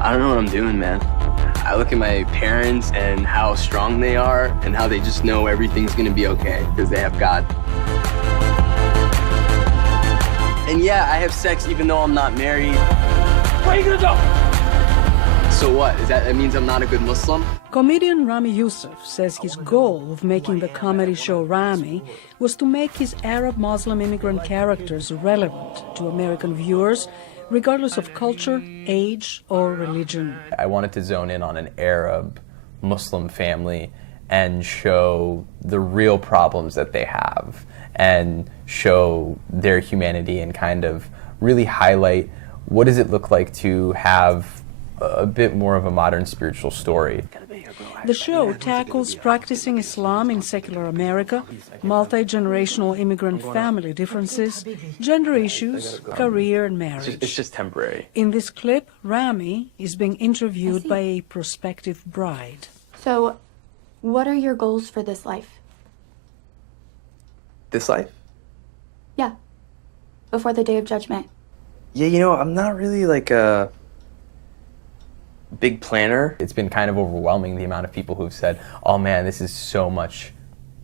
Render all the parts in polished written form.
I don't know what I'm doing, man. I look at my parents and how strong they are and how they just know everything's gonna be okay because they have God. And yeah, I have sex even though I'm not married. Where are you gonna go? So what? That means I'm not a good Muslim? Comedian Ramy Youssef says his goal of making the comedy show Ramy was to make his Arab Muslim immigrant characters relevant to American viewers, regardless of culture, age, or religion. I wanted to zone in on an Arab Muslim family and show the real problems that they have and show their humanity and kind of really highlight what does it look like to have a bit more of a modern spiritual story. The show tackles practicing Islam in secular America, multi-generational immigrant family differences, gender issues, career and marriage. It's just temporary. In this clip, Ramy is being interviewed by a prospective bride. So, what are your goals for this life? This life? Yeah, before the Day of Judgment. Yeah, you know, I'm not really like a big planner. It's been kind of overwhelming, the amount of people who've said, oh man, this is so much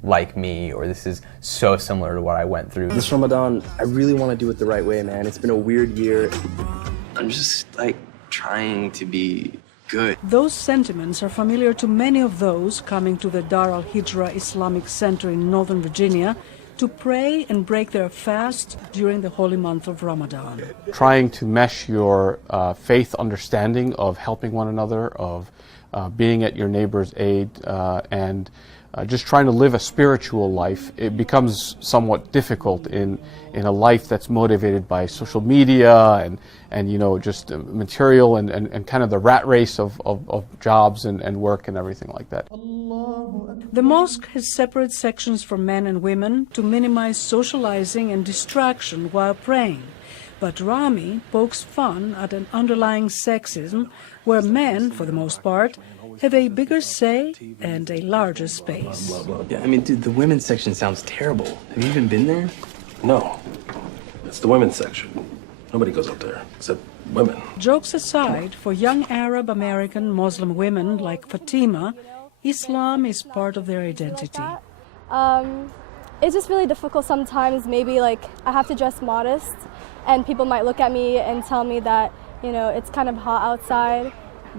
like me, or this is so similar to what I went through. This Ramadan, I really want to do it the right way, man. It's been a weird year. I'm just like trying to be good. Those sentiments are familiar to many of those coming to the Dar al-Hijra Islamic Center in Northern Virginia to pray and break their fast during the holy month of Ramadan. Trying to mesh your faith understanding of helping one another, of being at your neighbor's aid, and just trying to live a spiritual life, it becomes somewhat difficult in a life that's motivated by social media and you know, just material and kind of the rat race of jobs and work and everything like that. The mosque has separate sections for men and women to minimize socializing and distraction while praying. But Ramy pokes fun at an underlying sexism where men, for the most part, have a bigger say and a larger space. Yeah, I mean, dude, the women's section sounds terrible. Have you even been there? No, it's the women's section. Nobody goes up there except women. Jokes aside, for young Arab American Muslim women like Fatima, Islam is part of their identity. It's just really difficult sometimes. Maybe like I have to dress modest and people might look at me and tell me that, you know, it's kind of hot outside.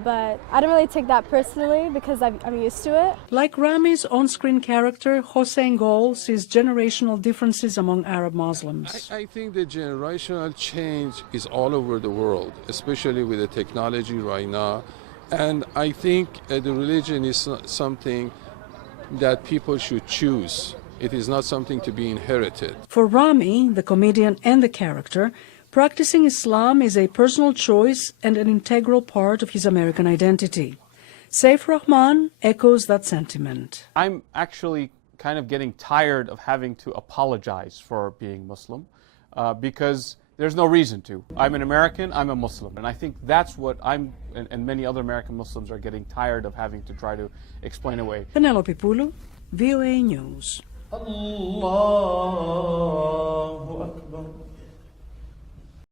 But I don't really take that personally because I'm used to it. Like Ramy's on-screen character, Hossein Gol sees generational differences among Arab Muslims. I think the generational change is all over the world, especially with the technology right now. And I think the religion is something that people should choose. It is not something to be inherited. For Ramy, the comedian and the character, practicing Islam is a personal choice and an integral part of his American identity. Saif Rahman echoes that sentiment. I'm actually kind of getting tired of having to apologize for being Muslim because there's no reason to. I'm an American, I'm a Muslim. And I think that's what I'm and many other American Muslims are getting tired of having to try to explain away. Penelope Poulou, VOA News. Allahu Akbar.